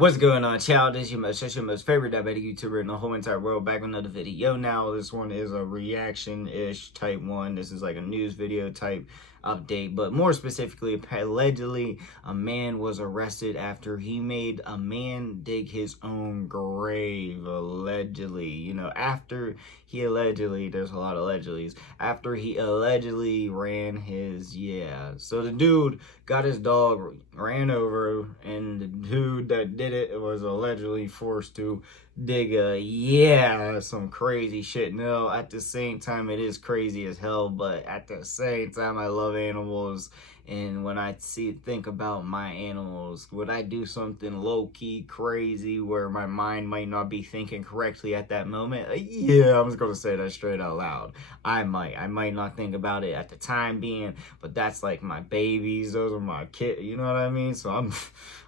What's going on, child? This is your most favorite diabetic YouTuber in the whole entire world. Back with another video now. This one is a reaction-ish type one. This is like a news video type update, but more specifically, allegedly a man was arrested after he made a man dig his own grave. Allegedly, you know, after he allegedly, there's a lot of allegedlys, after he allegedly ran his, so the dude got his dog ran over, and the dude that did it was allegedly forced to dig some crazy shit. No, at the same time, it is crazy as hell, but at the same time, I love animals, and when I think about my animals, would I do something low-key crazy where my mind might not be thinking correctly at that moment? Yeah, I'm just gonna say that straight out loud. I might not think about it at the time being, but that's like my babies, those are my kids, you know what I mean? So I'm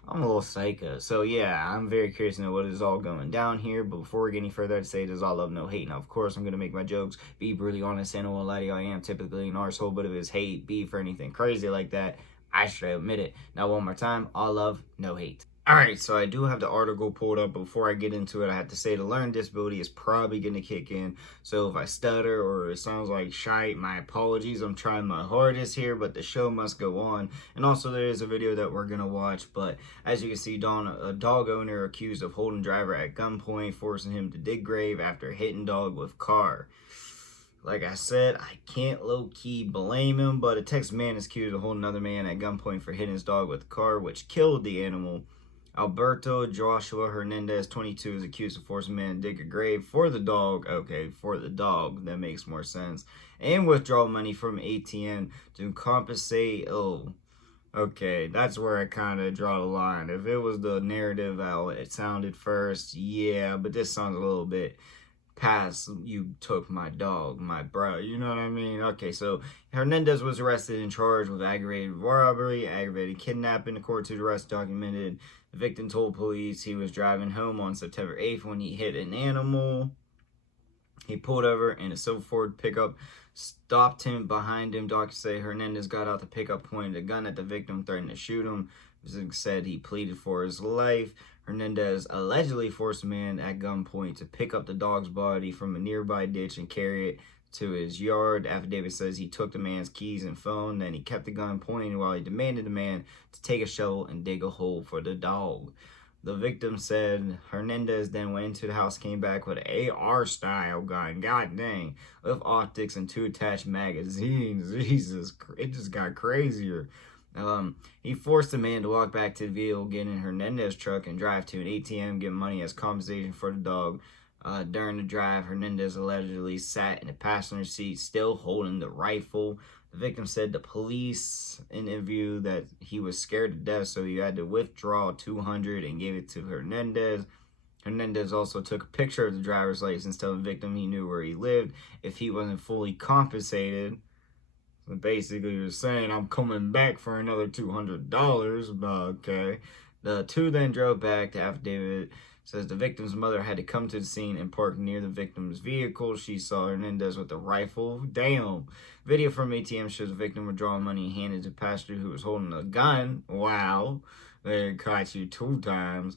a little psycho. So yeah, I'm very curious to know what is all going down here. But before we get any further, I'd say there's all love, no hate. Now, of course, I'm going to make my jokes, be brutally honest, and I won't lie to you, I am typically an arsehole, but if it's hate, beef, or anything crazy like that, I straight admit it. Now, one more time, all love, no hate. Alright, so I do have the article pulled up. Before I get into it, I have to say the learning disability is probably going to kick in. So if I stutter or it sounds like shite, my apologies. I'm trying my hardest here, but the show must go on. And also there is a video that we're going to watch. But as you can see, a dog owner accused of holding driver at gunpoint, forcing him to dig grave after hitting dog with car. Like I said, I can't low-key blame him, but a Texas man is accused of holding another man at gunpoint for hitting his dog with a car, which killed the animal. Alberto Joshua Hernandez, 22, is accused of forcing a man to dig a grave for the dog. Okay, for the dog. That makes more sense. And withdraw money from ATM to compensate. Oh, okay. That's where I kind of draw the line. If it was the narrative how it sounded first, yeah, but this sounds a little bit past you took my dog, my bro, you know what I mean? Okay, so Hernandez was arrested and charged with aggravated robbery, aggravated kidnapping. According to the arrest documented, the victim told police he was driving home on September 8th when he hit an animal. He pulled over and a silver Ford pickup stopped him behind him. Doctors say Hernandez got out the pickup, pointed a gun at the victim, threatened to shoot him. Said he pleaded for his life. Hernandez allegedly forced a man at gunpoint to pick up the dog's body from a nearby ditch and carry it to his yard. Affidavit says he took the man's keys and phone, then he kept the gun pointing while he demanded the man to take a shovel and dig a hole for the dog. The victim said Hernandez then went into the house, came back with an AR-style gun, god dang, with optics and 2 attached magazines. Jesus, it just got crazier. He forced the man to walk back to the vehicle, get in Hernandez's truck, and drive to an ATM, get money as compensation for the dog. During the drive, Hernandez allegedly sat in the passenger seat, still holding the rifle. The victim said the police interview that he was scared to death, so he had to withdraw $200 and gave it to Hernandez. Hernandez also took a picture of the driver's license, telling the victim he knew where he lived if he wasn't fully compensated. So basically, you're saying I'm coming back for another $200. Okay. The two then drove back. The affidavit says the victim's mother had to come to the scene and park near the victim's vehicle. She saw Hernandez with a rifle. Damn. Video from ATM shows the victim withdrawing money and handed to the passenger who was holding a gun. Wow. They caught you 2 times.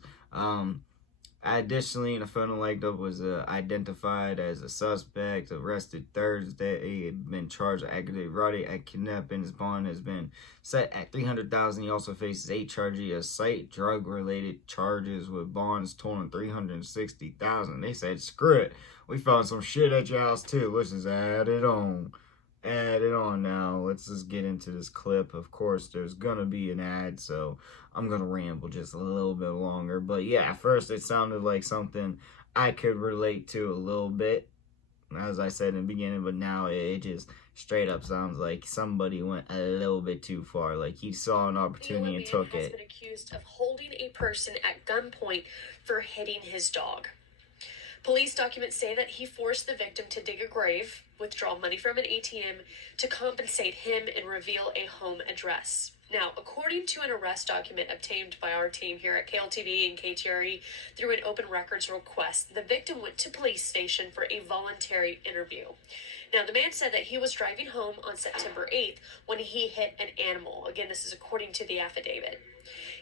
Additionally, in a photo liked up was identified as a suspect, arrested Thursday. He had been charged with aggravated robbery and kidnapping. His bond has been set at $300,000. He also faces 8 charges of cite drug-related charges with bonds totaling $360,000. They said, screw it. We found some shit at your house too. Let's just add it on. Add it on now. Let's just get into this clip. Of course, there's gonna be an ad, so I'm gonna ramble just a little bit longer. But yeah, at first it sounded like something I could relate to a little bit, as I said in the beginning, but now it just straight up sounds like somebody went a little bit too far. Like he saw an opportunity and took it. Has been accused of holding a person at gunpoint for hitting his dog. Police documents say that he forced the victim to dig a grave, withdraw money from an ATM to compensate him, and reveal a home address. Now, according to an arrest document obtained by our team here at KLTV and KTRE through an open records request, the victim went to police station for a voluntary interview. Now, the man said that he was driving home on September 8th when he hit an animal. Again, this is according to the affidavit.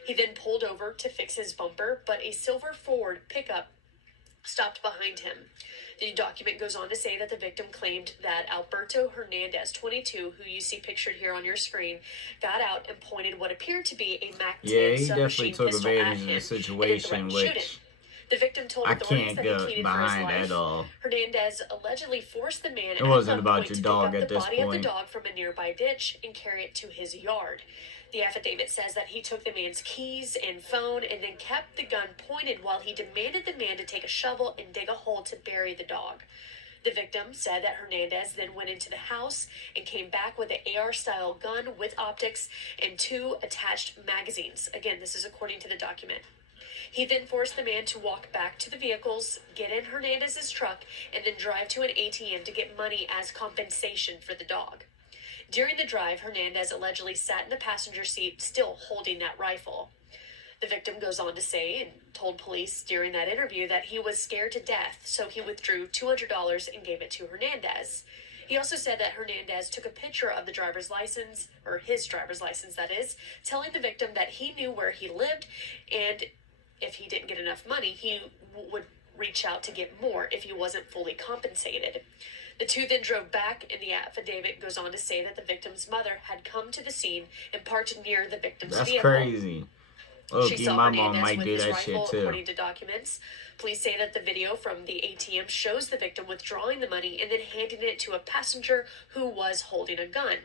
He then pulled over to fix his bumper, but a silver Ford pickup stopped behind him. The document goes on to say that the victim claimed that Alberto Hernandez, 22, who you see pictured here on your screen, got out and pointed what appeared to be a Mac 10 Yeah, he submachine definitely took pistol at advantage of him the situation, and then threatened which the victim told I authorities can't that go he pleaded for his behind life. at all. Hernandez allegedly forced the man It wasn't at about gunpoint your to dog pick at up the this body of the point. dog from a nearby ditch and carry it to his yard. The affidavit says that he took the man's keys and phone and then kept the gun pointed while he demanded the man to take a shovel and dig a hole to bury the dog. The victim said that Hernandez then went into the house and came back with an AR-style gun with optics and 2 attached magazines. Again, this is according to the document. He then forced the man to walk back to the vehicles, get in Hernandez's truck, and then drive to an ATM to get money as compensation for the dog. During the drive, Hernandez allegedly sat in the passenger seat, still holding that rifle. The victim goes on to say and told police during that interview that he was scared to death, so he withdrew $200 and gave it to Hernandez. He also said that Hernandez took a picture of the driver's license, or his driver's license that is, telling the victim that he knew where he lived, and if he didn't get enough money, he would reach out to get more if he wasn't fully compensated. The two then drove back, and the affidavit goes on to say that the victim's mother had come to the scene and parked near the victim's That's vehicle. crazy. She Okay, saw my Hernandez mom might with do his that rifle, shit too. according to documents. Police say that the video from the ATM shows the victim withdrawing the money and then handing it to a passenger who was holding a gun.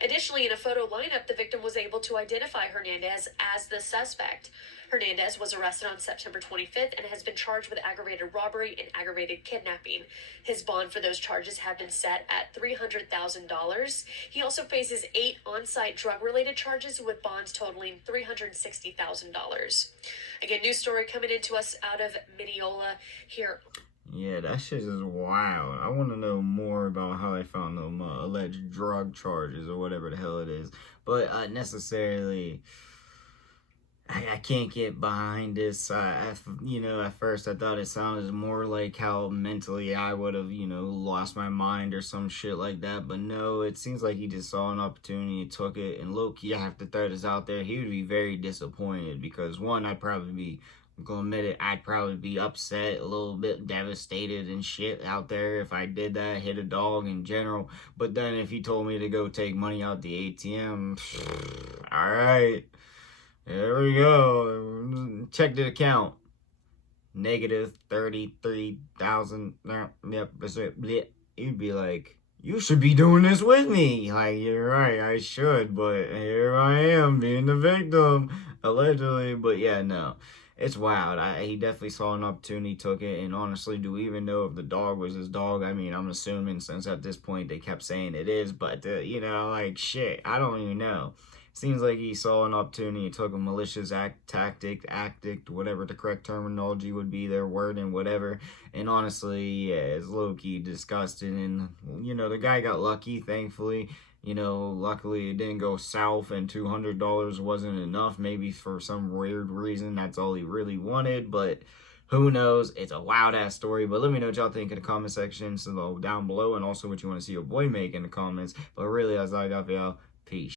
Additionally, in a photo lineup, the victim was able to identify Hernandez as the suspect. Hernandez was arrested on September 25th and has been charged with aggravated robbery and aggravated kidnapping. His bond for those charges have been set at $300,000. He also faces 8 on-site drug-related charges with bonds totaling $360,000. Again, news story coming into us out of Mineola here. Yeah, that shit is wild. I want to know more about how they found them alleged drug charges or whatever the hell it is. But necessarily, I can't get behind this. At first I thought it sounded more like how mentally I would have, lost my mind or some shit like that. But no, it seems like he just saw an opportunity and took it. And low-key, I have to throw this out there. He would be very disappointed because, one, I'm gonna admit it, I'd probably be upset, a little bit devastated and shit out there if I did that, hit a dog in general. But then if he told me to go take money out the ATM, alright, there we go. Check the account. Negative 33,000. Yep, that's it. You'd be like, you should be doing this with me. Like, you're right, I should, but here I am being the victim, allegedly. But yeah, no. It's wild. He definitely saw an opportunity, took it, and honestly, do we even know if the dog was his dog? I mean, I'm assuming since at this point they kept saying it is, but, shit, I don't even know. Seems like he saw an opportunity, took a malicious tactic, whatever the correct terminology would be, their word and whatever, and honestly, yeah, it's low-key disgusting, and, the guy got lucky, thankfully. Luckily it didn't go south and $200 wasn't enough. Maybe for some weird reason that's all he really wanted, but who knows? It's a wild ass story. But let me know what y'all think in the comment section down below, and also what you want to see your boy make in the comments. But really, that's all I got for y'all. Peace.